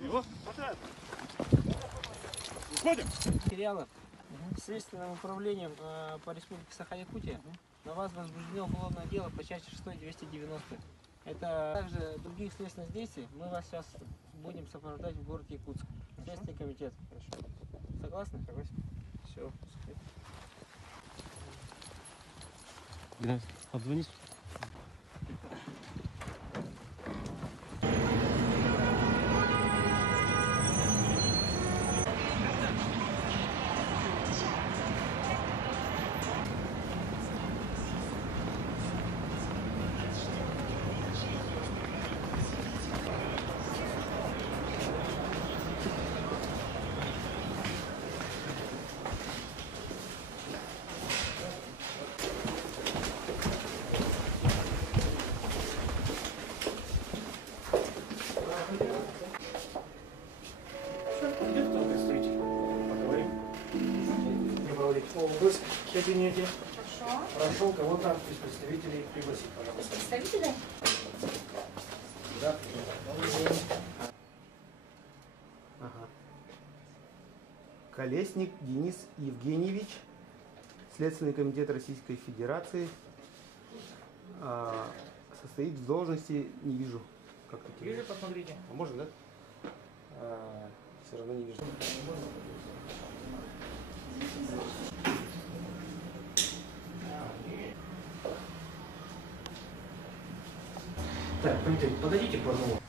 Его хватает. Выходим. Материалов Следственным управлением по Республике Саха-Якутия на вас возбуждено уголовное дело по части 6 290. Это также других следственных действий. Мы вас сейчас будем сопровождать в город Якутск. Следственный комитет. Хорошо. Согласны? Согласен. Все. Обзвонись. Обыск в кабинете. Хорошо. Прошу кого-то из представителей пригласить, пожалуйста. Представители? Да. Ага. Колесник Денис Евгеньевич, Следственный комитет Российской Федерации, состоит в должности, не вижу. Как Вижу, посмотрите. А можно, да? Все равно не вижу. Так, подойдите по одному.